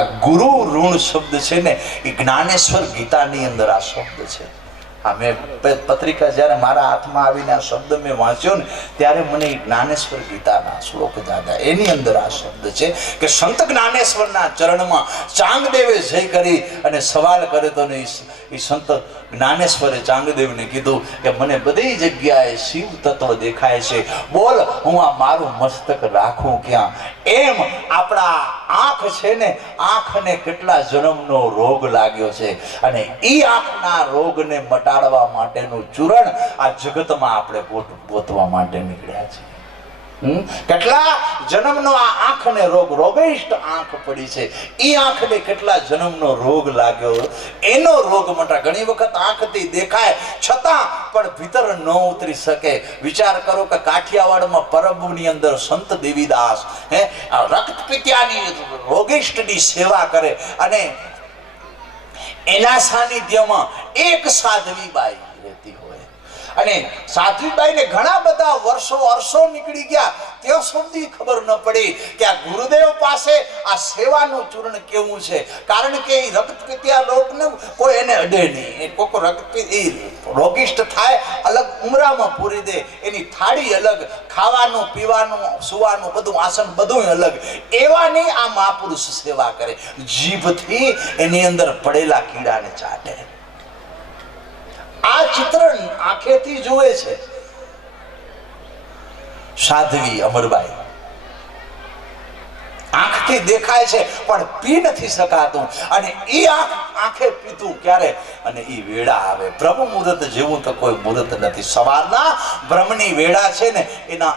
આ ગુરુ ઋણ શબ્દ છે ને એ જ્ઞાનેશ્વર ગીતાની અંદર આ શબ્દ છે. આ મેં પત્રિકા જ્યારે મારા હાથમાં આવીને આ શબ્દ મેં વાંચ્યો ને ત્યારે મને જ્ઞાનેશ્વર ગીતાના શ્લોક યાદ આવ્યા. એની અંદર આ શબ્દ છે કે સંત જ્ઞાનેશ્વરના ચરણમાં ચાંગદેવે જઈ કરી અને સવાલ કર્યો તો ને એ સંત જ્ઞાનેશ્વરે ચાંગદેવને કીધું કે મને બધી જગ્યાએ શિવ તત્વ દેખાય છે, બોલ હું આ મારું મસ્તક રાખું ક્યાં? એમ આપણા આંખ છે ને, આંખને કેટલા જન્મનો રોગ લાગ્યો છે અને એ આંખના રોગને મટાડવા માટેનું ચૂરણ આ જગતમાં આપણે ગોતવા માટે નીકળ્યા છે. કેટલા જન્મનો આ આંખને રોગ, રોગિષ્ટ આંખ પડી છે, એ આંખને કેટલા જન્મનો રોગ લાગ્યો, એનો રોગ મટા. ઘણી વખત આંખથી દેખાય છતાં પણ ભીતર ન ઉતરી શકે. વિચાર કરો કે કાઠિયાવાડમાં પરબની અંદર સંત દેવીદાસ રક્તપિત્યાની રોગિષ્ટની સેવા કરે અને એના સાનિધ્યમાં એક સાધ્વીબાઈ રહેતી હોય અને સાધ્વીબાઈને ઘણા બધા વર્ષો નીકળી ગયા, ત્યાં સુધી ખબર ન પડી કે આ ગુરુદેવ પાસે આ સેવાનું ચૂર્ણ કેવું છે. કારણ કે એ રક્તપિત્યા રોગને કોઈ એને અડે નહીં. કોઈ રક્તપિત રોગિષ્ટ થાય અલગ ઉમરામાં પૂરી દે, એની થાળી અલગ, ખાવાનું પીવાનું સુવાનું બધું આસન બધું અલગ. એવાની આ મહાપુરુષ સેવા કરે, જીભથી એની અંદર પડેલા કીડાને ચાટે. આ ચિત્ર આંખેથી જુએ છે સાધ્વી અમરબાઈ, આંખથી દેખાય છે પણ પી નથી શકાતું. અને એ આંખે પીતું ક્યારે? અને એ વેળા આવે. બ્રહ્મ મુહૂર્ત જેવું તો કોઈ મુહૂર્ત નથી. સવારના બ્રહ્મની વેળા છે ને એના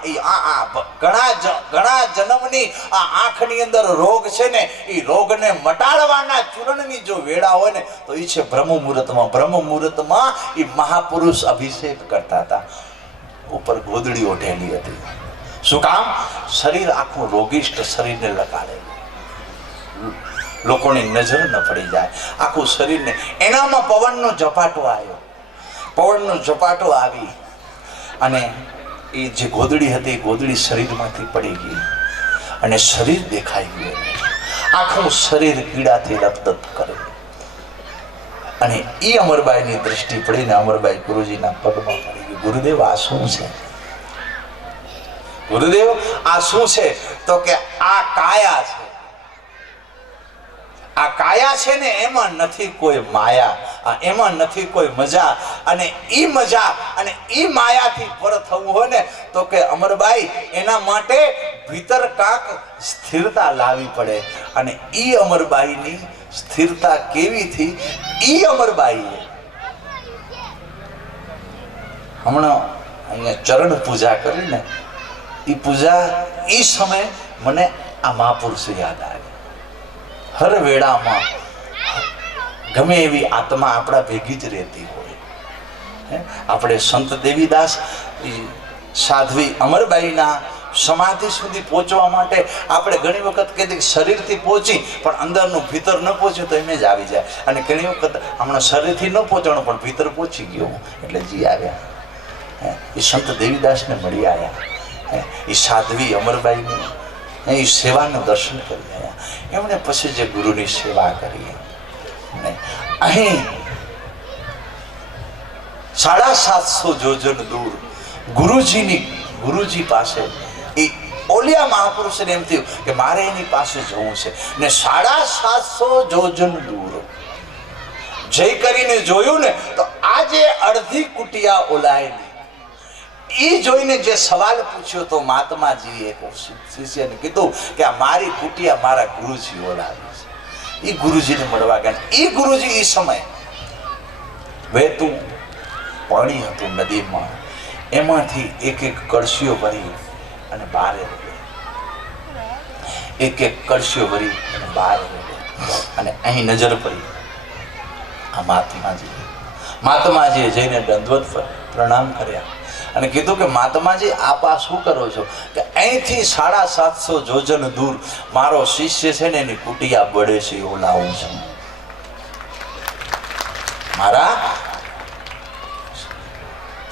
ઘણા જન્મની આ આંખની અંદર રોગ છે ને, એ રોગને મટાડવાના ચૂર્ણની જો વેળા હોય ને તો એ છે બ્રહ્મ મુહૂર્તમાં. બ્રહ્મ મુહૂર્તમાં એ મહાપુરુષ અભિષેક કરતા હતા. ઉપર ગોદડી ઓઢેલી હતી. શું કામ? શરીર આખું રોગિષ્ટ શરીરને લગાડેલું, લોકોની નજર ન પડી જાય આખું શરીરને. એનામાં પવનનો ઝપાટો આવ્યો. પવનનો ઝપાટો આવી અને એ જે ગોદડી હતી ગોદડી શરીરમાંથી પડી ગઈ અને શરીર દેખાઈ ગયું. આખું શરીર પીડાથી રક્તત કરે અને એ અમરબાઈની દ્રષ્ટિ પડીને અમરબાઈ ગુરુજીના પગમાં પડી ગઈ. ગુરુદેવ આ શું છે? ગુરુદેવ આ શું છે? તો કે આ કાયા છે. આ કાયા છે ને એમાં નથી કોઈ માયા, એમાં નથી કોઈ મજા. અને ઈ મજા અને ઈ માયાથી પર થવું હોય ને તો કે અમરબાઈ એના માટે ભીતર કાંક સ્થિરતા લાવવી પડે. અને ઈ અમરબાઈની સ્થિરતા કેવી થી? ઈ અમરબાઈએ હમણાં અહીંયા ચરણ પૂજા કરી ને, એ પૂજા એ સમયે મને આ મહાપુરુષ યાદ આવે. હર વેળામાં ગમે એવી આત્મા આપણા ભેગી જ રહેતી હોય. આપણે સંત દેવીદાસ સાધ્વી અમરબાઈના સમાધિ સુધી પહોંચવા માટે આપણે ઘણી વખત કહીએ કે શરીરથી પહોંચી પણ અંદરનું ભીતર ન પહોંચ્યું તો એમ જ આવી જાય. અને ઘણી વખત હમણાં શરીરથી ન પહોંચવાનું પણ ભીતર પહોંચી ગયો એટલે જી આવ્યા. એ સંત દેવીદાસને મળી આવ્યા. એ સાધ્વી અમરબાઈની એ સેવાનું દર્શન કરી આવ્યા. એમણે પછી જે ગુરુની સેવા કરી અહીં 750 જોજન દૂર ગુરુજી પાસે એ ઓલિયા મહાપુરુષને એમ થયું કે મારે એની પાસે જવું છે ને 750 જોજન દૂર જઈ કરીને જોયું ને તો આજે અડધી કુટિયા ઓલાયેલી. એ જોઈને જે સવાલ પૂછ્યો તો મહાત્માજીએ એક શિષ્યને કીધું કે આ મારી કુટિયા મારા ગુરુજી ઓલાવી છે. એ ગુરુજીને મળવા ગયા. એ ગુરુજી એ સમય વહેતું પાણી હતું નદીમાં, એમાંથી એક કળશીઓ ભરી અને બહાર એક કળશીઓ ભરી અને બહાર અને અહીં નજર પડી આ મહાત્માજીએ જઈને દંડવત પ્રણામ કર્યા અને કીધું કે મહાત્માજી આપ આ શું કરો છો? કે અહીંથી 750 જોજન દૂર મારો શિષ્ય છે ને એની કુટિયા બળે છે એવું લાવું છું. મારા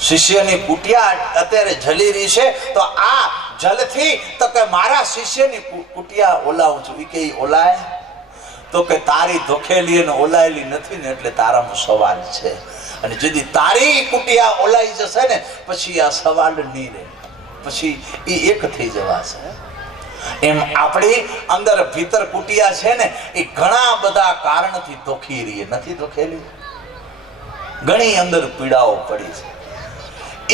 શિષ્યની કુટિયા અત્યારે જલી રહી છે તો આ જલથી તો કે મારા શિષ્યની કુટિયા ઓલાવું છું. એ કે ઓલાય તો કે તારી ધોખેલી અને ઓલાયેલી નથી ને એટલે તારામાં સવાલ છે. અને જેથી તારી કુટિયા ઓલાઈ જશે ને પછી આ સવાલ નહીં રહે, પછી એ એક થઈ જવાશે. એમ આપણી અંદર ભીતર કુટિયા છે ને એ ઘણા બધા કારણથી ધોખી રહી નથી ધોખેલી, ઘણી અંદર પીડાઓ પડી છે.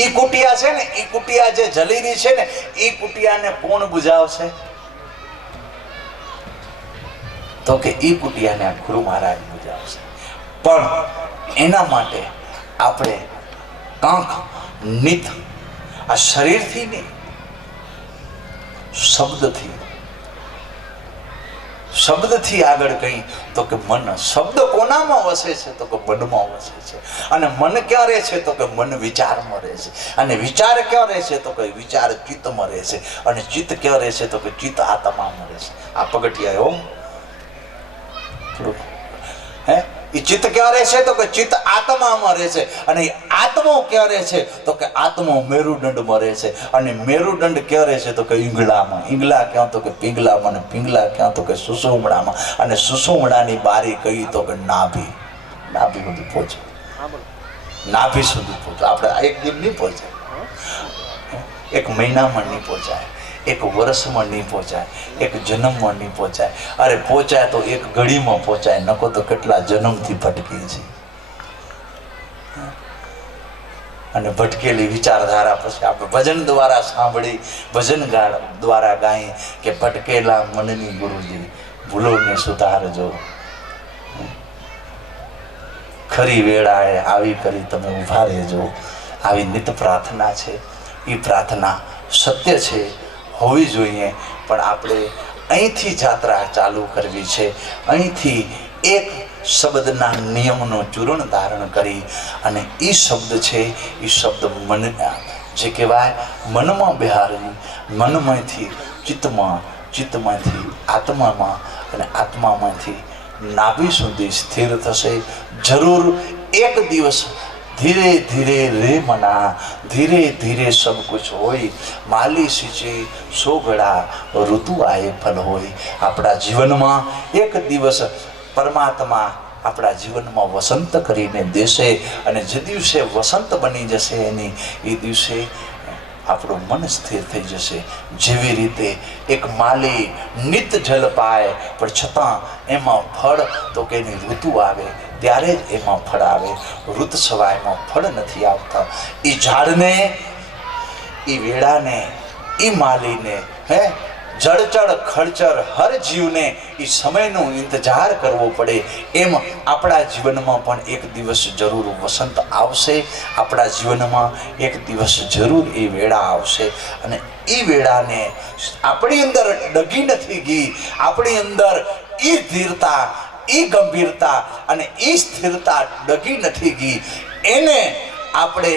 એ કુટિયા છે ને એ કુટિયા જે જલી રહી છે ને એ કુટિયાને કોણ બુજાવશે? તો કે એ કુટિયાને આ ગુરુ મહારાજ બુજાવશે. પણ એના માટે આપણે કાંક નિત આ શરીરથી નહીં, શબ્દથી આગળ કઈ તો કે મન. શબ્દ કોનામાં વસે છે? તો કે મનમાં વસે છે. અને મન ક્યાં રહે છે? તો કે મન વિચારમાં રહે છે. અને વિચાર ક્યાં રહે છે? તો કે વિચાર ચિત્તમાં રહે છે. અને ચિત્ત ક્યાં રહે છે? તો કે ચિત્ત આત્મામાં રહે છે. આ પગથિયા હો હે. એ ચિત્ત ક્યાં રહે છે? તો કે ચિત્ત આત્મામાં રહે છે. અને આત્મો ક્યાં રહે છે? તો કે આત્મો મેરુદંડમાં રહે છે. અને મેરુદંડ ક્યાં રહે છે? તો કે ઈંગલામાં. ઈંગલા ક્યાં? તો કે પિંગલામાં. અને પિંગલા ક્યાં? તો કે સુસુમડામાં. અને સુસુમડાની બારી કઈ? તો કે નાભી. નાભી સુધી પહોંચે, નાભી સુધી પહોંચે. આપણે એક દિન નહીં પહોંચે, એક મહિનામાં નહીં પહોંચાય, એક વર્ષમાં નહીં પહોંચાય, એક જન્મમાં નહીં પહોંચાય. અરે પહોંચાય તો એક ઘડીમાં પહોંચાય, નકો તો કેટલા જન્મથી ભટકી છે. અને ભટકેલી વિચારધારા પછી આપણે ભજન દ્વારા સાંભળી, ભજન દ્વારા ગાઈ કે ભટકેલા મનની ગુરુજી ભૂલોને સુધારજો, ખરી વેળાએ આવી કરી તમે ઊભા રહેજો. આવી નિત પ્રાર્થના છે. એ પ્રાર્થના સત્ય છે, હોવી જોઈએ. પણ આપણે અહીંથી જાત્રા ચાલુ કરવી છે. અહીંથી એક શબ્દના નિયમનો ચૂર્ણ ધારણ કરી અને એ શબ્દ છે એ શબ્દ મન જે કહેવાય મનમાં બિહારી, મનમાંથી ચિત્તમાં, ચિત્તમાંથી આત્મામાં અને આત્મામાંથી નાભી સુધી સ્થિર થશે. જરૂર એક દિવસ ધીરે ધીરે રે મના, ધીરે ધીરે સબ કુછ હોય, માલી સિંચે સોગડા ઋતુ આયે ફલ હોય. આપણા જીવનમાં એક દિવસ પરમાત્મા આપણા જીવનમાં વસંત કરીને દેશે. અને જે દિવસે વસંત બની જશે એની એ દિવસે આપણું મન સ્થિર થઈ જશે. જેવી રીતે એક માલી નિત જલ પાય પણ છતાં એમાં ફળ તો કે એની ઋતુ આવે ત્યારે જ એમાં ફળ આવે. ઋત સવાયમાં ફળ નથી આવતા. એ ઝાડને, એ વેડાને, એ માલીને હે જળચળ ખળચર હર જીવને એ સમયનો ઇંતજાર કરવો પડે. એમ આપણા જીવનમાં પણ એક દિવસ જરૂર વસંત આવશે. આપણા જીવનમાં એક દિવસ જરૂર એ વેળા આવશે. અને એ વેળાને આપણી અંદર ડગી નથી ગઈ, આપણી અંદર એ ધીરતા, એ ગંભીરતા અને એ સ્થિરતા ડગી નથી ગઈ. એને આપણે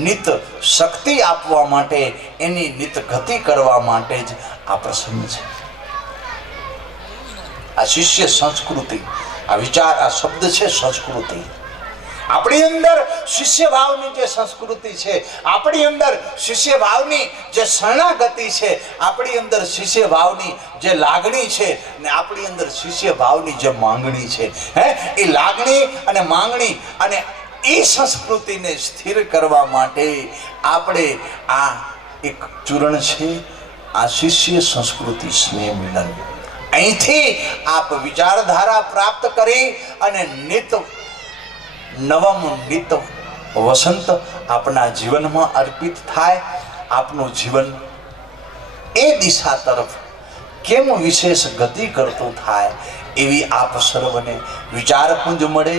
નિત શક્તિ આપવા માટે, એની નિત ગતિ કરવા માટે જ આ પ્રસંગ છે. આ શિષ્ય સંસ્કૃતિ, આ વિચાર, આ શબ્દ છે સંસ્કૃતિ. આપણી અંદર શિષ્ય ભાવની જે સંસ્કૃતિ છે, આપણી અંદર શિષ્ય ભાવની જે શરણાગતિ છે, આપણી અંદર શિષ્ય ભાવની જે લાગણી છે ને આપણી અંદર શિષ્ય ભાવની જે માંગણી છે, હે એ લાગણી અને માંગણી અને એ સંસ્કૃતિને સ્થિર કરવા માટે આપણે આ એક ચૂર્ણ છે, આ શિષ્ય સંસ્કૃતિ સ્નેહ મિલન. અહીંથી આપ વિચારધારા પ્રાપ્ત કરી અને નિત નવમ નિત વસંત આપના જીવનમાં અર્પિત થાય. આપનું જીવન એ દિશા તરફ કેમ વિશેષ ગતિ કરતું થાય એવી આપ સર્વને વિચારપુંજ મળે.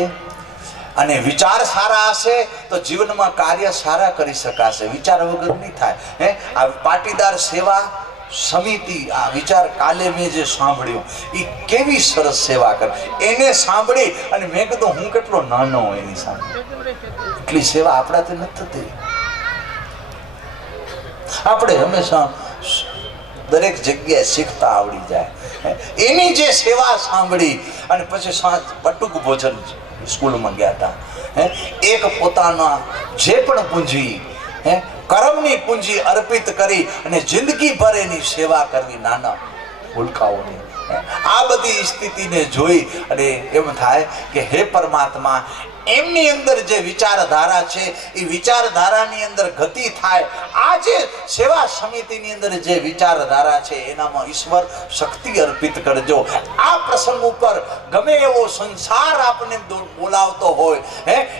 અને વિચાર સારા હશે તો જીવનમાં કાર્ય સારા કરી શકાશે. વિચાર વગર નહીં થાય. હે આ પાટીદાર સેવા સમિતિ, આ વિચાર કાલે મેં જે સાંભળ્યું એ કેવી સરસ સેવા કરે. એને સાંભળી અને મેં કીધું હું કેટલો નાનો હોય એની સામે, એટલી સેવા આપણાથી નથી થતી. આપણે હંમેશા દરેક જગ્યાએ શીખતા આવડી જાય. એની જે સેવા સાંભળી અને પછી સાંજ બટુક ભોજન સ્કૂલમાં ગયા હતા. એક પોતાના જે પણ પૂંજી, કર્મની પૂંજી અર્પિત કરી અને જિંદગી ભર એની સેવા કરવી નાના ભૂલકાઓની. આ બધી સ્થિતિને જોઈ અને એમ થાય કે હે પરમાત્મા, એમની અંદર જે વિચારધારા છે એ વિચારધારાની અંદર ગતિ થાય. આ જે સેવા સમિતિની અંદર જે વિચારધારા છે એનામાં ઈશ્વર શક્તિ અર્પિત કરજો. આ પ્રસંગ ઉપર ગમે એવો સંસાર આપને બોલાવતો હોય,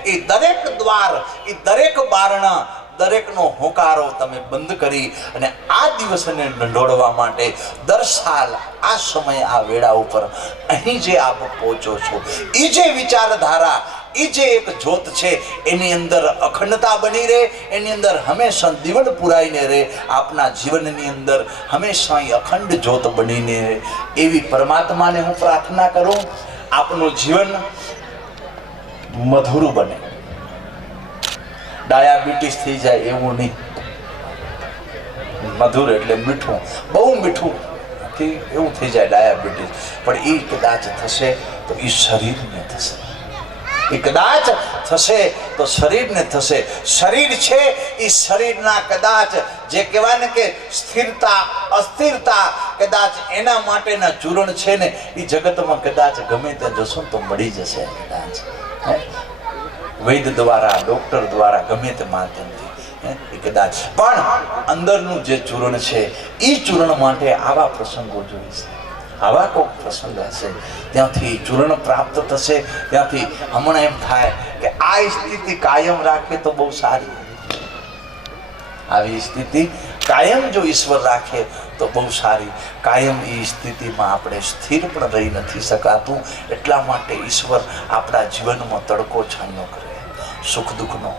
એ દરેક દ્વાર, એ દરેક બારણા, દરેકનો હોકારો તમે બંધ કરી અને આ દિવસને ઢંઢોળવા માટે દર સાલ આ સમય, આ વેળા ઉપર અહીં જે આપ પહોંચો છો, એ જે વિચારધારા, એ જે એક જ્યોત છે એની અંદર અખંડતા બની રહે, એની અંદર હંમેશા દીવન પુરાઈને રહે, આપના જીવનની અંદર હંમેશા અખંડ જ્યોત બનીને રહે, એવી પરમાત્માને હું પ્રાર્થના કરું. આપનું જીવન મધુર બને, ડાયાબિટીસ થઈ જાય એવું નહીં. મધુર એટલે મીઠું, બહુ મીઠું એવું થઈ જાય ડાયાબિટીસ, પણ એ કદાચ થશે તો એ શરીરને થશે. એ કદાચ થશે તો શરીરને થશે. શરીર છે એ શરીરના કદાચ જે કહેવાય ને કે સ્થિરતા, અસ્થિરતા, કદાચ એના માટેના ચૂર્ણ છે ને એ જગતમાં કદાચ ગમે ત્યાં જશો તો મળી જશે. કદાચ વૈદ્ય દ્વારા, ડોક્ટર દ્વારા, ગમે તે માધ્યમથી એ કદાચ, પણ અંદરનું જે ચૂર્ણ છે એ ચૂર્ણ માટે આવા પ્રસંગો જોઈશે. આવા કોઈક પ્રસંગ હશે ત્યાંથી ચૂર્ણ પ્રાપ્ત થશે. ત્યાંથી હમણાં એમ થાય કે આ સ્થિતિ કાયમ રાખે તો બહુ સારી. આવી સ્થિતિ કાયમ જો ઈશ્વર રાખે તો બહુ સારી. કાયમ એ સ્થિતિમાં આપણે સ્થિર પણ રહી નથી શકાતું. એટલા માટે ઈશ્વર આપણા જીવનમાં તડકો છાંયો કરે, સુખ દુઃખનો,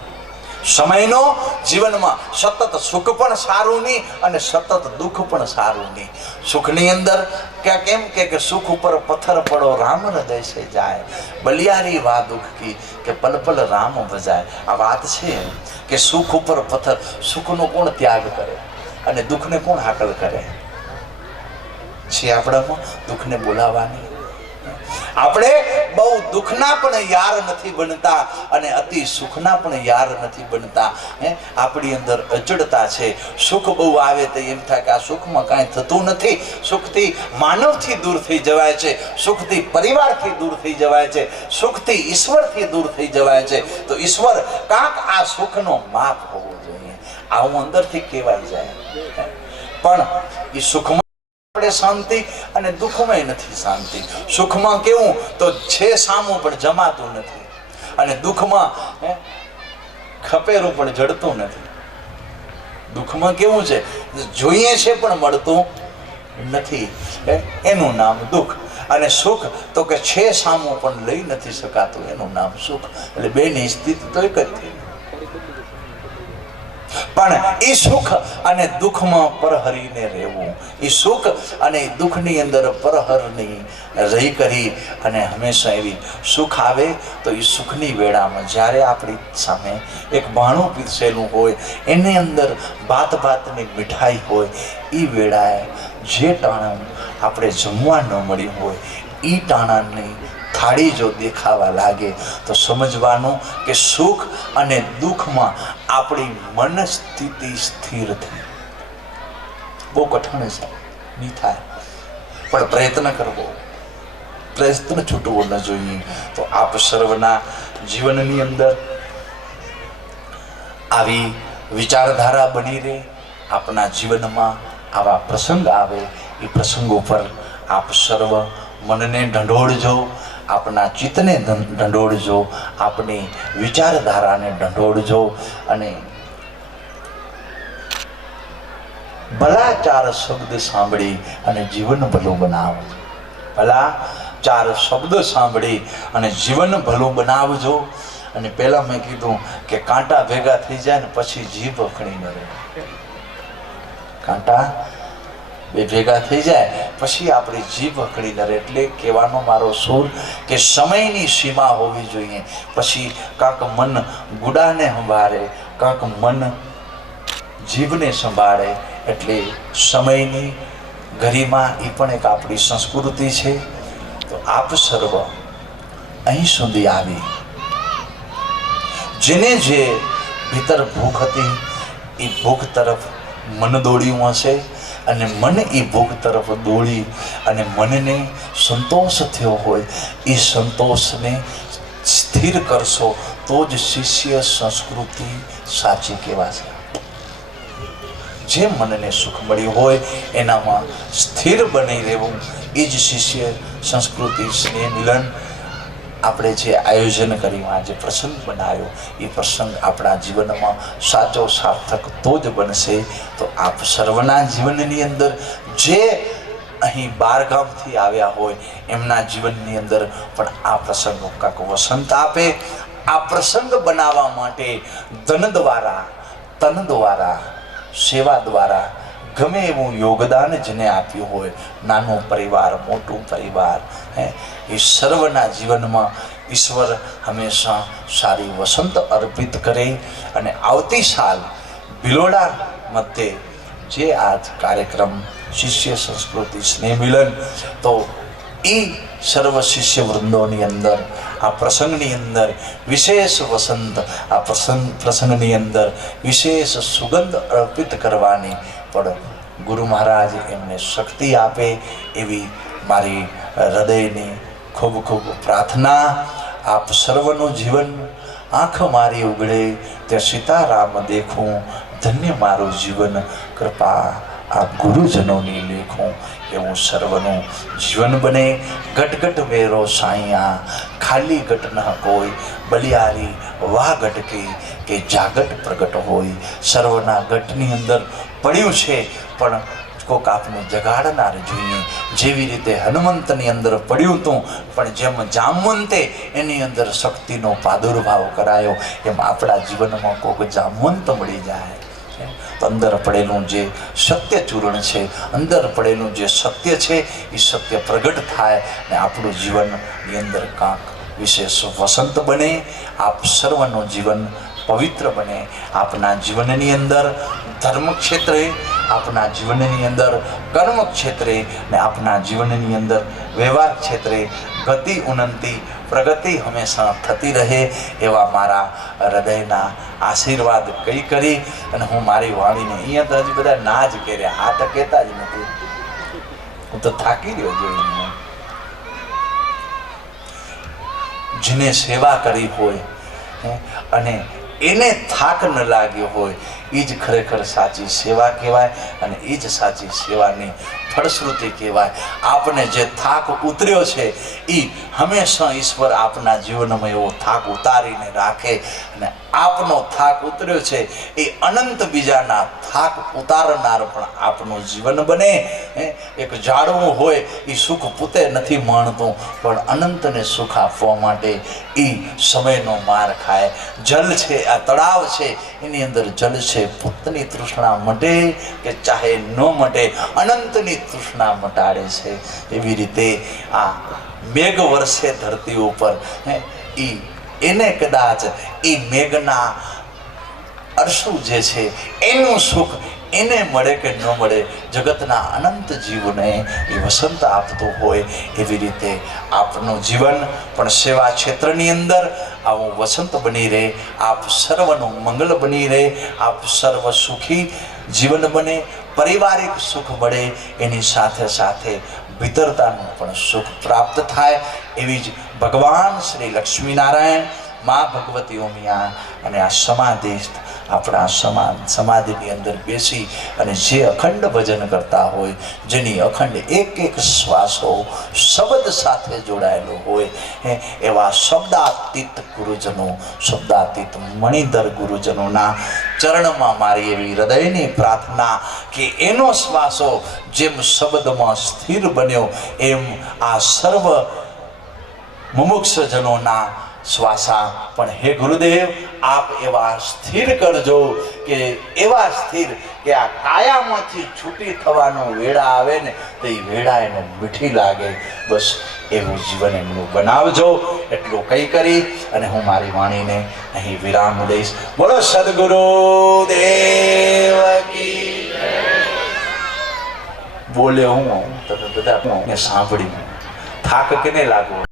સમયનો. જીવનમાં સતત સુખ પણ સારું નહીં અને સતત દુઃખ પણ સારું નહીં. સુખની અંદર ક્યાંક એમ કે સુખ ઉપર પથ્થર પડો રામ હૃદય સે જાય, બલિયારી વા દુઃખ કી કે પલ પલ રામ ભજાય. આ વાત છે કે સુખ ઉપર પથ્થર, સુખનો કોણ ત્યાગ કરે અને દુઃખને કોણ હાકલ કરે? છે આપણામાં દુઃખને બોલાવવાની. આપણે બહુ દુઃખના પણ યાર નથી બનતા અને અતિ સુખના પણ યાર નથી બનતા. આપણી અંદર અચળતા છે. સુખ બહુ આવે તો એમ થાય કે આ સુખમાં કાંઈ થતું નથી. સુખથી માનવથી દૂર થઈ જવાય છે, સુખથી પરિવારથી દૂર થઈ જવાય છે, સુખથી ઈશ્વરથી દૂર થઈ જવાય છે. તો ઈશ્વર કાંક આ સુખનો માપ હોવો જોઈએ, આવું અંદરથી કહેવાય જાય. પણ એ સુખમાં શાંતિ અને દુઃખમાં નથી શાંતિ. સુખમાં કેવું તો છે સામું પણ જમાતું નથી અને દુઃખમાં ખપેરું પણ જડતું નથી. દુઃખમાં કેવું છે, જોઈએ છે પણ મળતું નથી, એનું નામ દુઃખ. અને સુખ તો કે છે સામું પણ લઈ નથી શકાતું, એનું નામ સુખ. એટલે બેની સ્થિતિ તો એક જ થઈ. પણ એ સુખ અને દુઃખમાં પરહરીને રહેવું, એ સુખ અને દુઃખની અંદર પરહરની રહી કરી અને હંમેશા એવી સુખ આવે તો એ સુખની વેળામાં જ્યારે આપણી સામે એક ભાણું પીરસેલું હોય, એની અંદર ભાત ભાતની મીઠાઈ હોય, એ વેળાએ જે ટાણા આપણે જમવા ન મળ્યું હોય એ ટાણાની થાળી જો દેખાવા લાગે તો સમજવાનું કે સુખ અને દુઃખમાં આપણી મન સ્થિતિ સ્થિર થઈ. બહુ કઠણ છે, નહીં થાય, પણ પ્રયત્ન કરવો, પ્રયત્ન છૂટવો ન જોઈએ. તો આપ સર્વના જીવનની અંદર આવી વિચારધારા બની રહે, આપના જીવનમાં આવા પ્રસંગ આવે, એ પ્રસંગો પર આપ સર્વ મનને ઢંઢોળજો, આપના ચિત્તને ઢંઢોળજો, આપની વિચારધારાને ઢંઢોળજો અને ભલા ચાર શબ્દ સાંભળી અને જીવન ભલું બનાવજો. ભલા ચાર શબ્દ સાંભળી અને જીવન ભલું બનાવજો. અને પહેલા મેં કીધું કે કાંટા ભેગા થઈ જાય ને પછી જીભ અખણી ન રહે. કાંટા બે ભેગા થઈ જાય પછી આપણી જીભ અકડી ન રહે. એટલે કહેવાનો મારો સૂર કે સમયની સીમા હોવી જોઈએ. પછી કાંક મન ગુડાને સંભાળે, કાંક મન જીભને સંભાળે. એટલે સમયની ગરિમા એ પણ એક આપણી સંસ્કૃતિ છે. તો આપ સર્વ અહીં સુધી આવી, જેને જે ભીતર ભૂખ હતી એ ભૂખ તરફ મન દોડ્યું હશે, અને મન એ ભોગ તરફ દોડી અને મનને સંતોષ થયો હોય, એ સંતોષને સ્થિર કરશો તો જ શિષ્ય સંસ્કૃતિ સાચી કહેવાશે. જે મનને સુખ મળ્યું હોય એનામાં સ્થિર બની રહેવું, એ જ શિષ્ય સંસ્કૃતિ સ્નેહ મિલન. આપણે જે આયોજન કર્યું, આ જે પ્રસંગ બનાવ્યો, એ પ્રસંગ આપણા જીવનમાં સાચો સાર્થક તો જ બનશે. તો આપ સર્વના જીવનની અંદર જે અહીં બારગામથી આવ્યા હોય એમના જીવનની અંદર પણ આ પ્રસંગ કાંક વસંત આપે. આ પ્રસંગ બનાવવા માટે ધન દ્વારા, તન દ્વારા, સેવા દ્વારા ગમે એવું યોગદાન જેને આપ્યું હોય, નાનું પરિવાર, મોટું પરિવાર, એ સર્વના જીવનમાં ઈશ્વર હંમેશા સારી વસંત અર્પિત કરે. અને આવતી સાલ ભિલોડા મધ્યે જે આ કાર્યક્રમ શિષ્ય સંસ્કૃતિ સ્નેહ મિલન, તો એ સર્વ શિષ્ય વૃંદોની અંદર આ પ્રસંગની અંદર વિશેષ વસંત, આ પ્રસંગની અંદર વિશેષ સુગંધ અર્પિત કરવાની પણ ગુરુ મહારાજ એમને શક્તિ આપે એવી મારી હૃદયની ખૂબ ખૂબ પ્રાર્થના. આપ સર્વનું જીવન આંખ મારી ઉગડે ત્યાં સીતારામ દેખું, ધન્ય મારું જીવન, કૃપા આ ગુરુજનોની લેખું, એવું સર્વનું જીવન બને. ગટગટ વેરો સાઈયા, ખાલી ગટ ન કોઈ, બલિયારી વાહ ગટકી કે જાગટ પ્રગટ હોય. સર્વના ગટની અંદર પડ્યું છે પણ કોક આપને જગાડનાર જોઈએ. જેવી રીતે હનુમંતની અંદર પડ્યું હતું પણ જેમ જામવંતે એની અંદર શક્તિનો પ્રાદુર્ભાવ કરાયો, એમ આપણા જીવનમાં કોક જામવંત મળી જાય. અંદર પડેલું જે સત્ય ચૂર્ણ છે, અંદર પડેલું જે સત્ય છે, એ સત્ય પ્રગટ થાય ને આપણું જીવનની અંદર કાંક વિશેષ વસંત બને. આપ સર્વનું જીવન પવિત્ર બને. આપના જીવનની અંદર ધર્મ ક્ષેત્રે, આપના જીવનની અંદર કર્મ ક્ષેત્રે ને આપના જીવનની અંદર વ્યવહાર ક્ષેત્રે ગતિ, ઉન્નતિ, પ્રગતિ હંમેશા થતી રહે એવા મારા હૃદયના આશીર્વાદ કરી અને હું મારી વાણીને અહીંયા તો હજી બધા ના જ કર્યા, આ તો કહેતા જ નથી. હું તો થાકી રહ્યો જોઈને. જેને સેવા કરી હોય અને એને થાક ન લાગ્યો હોય, એ જ ખરેખર સાચી સેવા કહેવાય અને એ જ સાચી સેવાની ફળશ્રુતિ કહેવાય. આપને જે થાક ઉતર્યો છે એ હંમેશા ઈશ્વર આપના જીવનમાં એવો થાક ઉતારીને રાખે અને આપનો થાક ઉતર્યો છે એ અનંત બીજાના થાક ઉતારનાર પણ આપનું જીવન બને. એક ઝાડવું હોય એ સુખ પોતે નથી માણતું પણ અનંતને સુખ આપવા માટે એ સમયનો માર ખાય. જલ છે, આ તળાવ છે, એની અંદર જલ છે, પુત્રની તૃષ્ણા મટે કે ચાહે ન મટે, અનંતની તૃષ્ણા મટાડે છે. એવી રીતે આ મેઘ વર્ષે ધરતી ઉપર એને કદાચ એ મેઘના અરસુ જે છે એનું સુખ એને મળે કે ન મળે, જગતના અનંત જીવને એ વસંત આપતું હોય. એવી રીતે આપનું જીવન પણ સેવા ક્ષેત્રની અંદર આવું વસંત બની રહે. આપ સર્વનું મંગલ બની રહે. આપ સર્વ સુખી જીવન બને, પારિવારિક સુખ મળે, એની સાથે સાથે ભીતરતાનું પણ સુખ પ્રાપ્ત થાય. એવી જ ભગવાન શ્રી લક્ષ્મીનારાયણ, મા ભગવતી ઉમિયા અને આ સમાધિસ્થ આપણા સમાધિની અંદર બેસી અને જે અખંડ ભજન કરતા હોય, જેની અખંડ એક એક શ્વાસો શબ્દ સાથે જોડાયેલો હોય, એવા શબ્દાતીત ગુરુજનો, શબ્દાતીત મણિધર ગુરુજનોના ચરણમાં મારી એવી હૃદયની પ્રાર્થના કે એનો શ્વાસો જેમ શબ્દમાં સ્થિર બન્યો એમ આ સર્વ મુમુક્ષજનોના શ્વાસા પણ હે ગુરુદેવ આપ એવા સ્થિર કરજો કે એવા સ્થિર કે આ કાયામાંથી છૂટી થવાનો વેળા આવે ને તો એ વેળા એને મીઠી લાગે. બસ એવું જીવન એમનું બનાવજો. એટલું કહી કરી અને હું મારી વાણીને અહીં વિરામ દઈશ. બોલો સદગુરુ દેવ કી. બોલ્યો હું તમે બધા સાંભળી. થાક કેને લાગવો?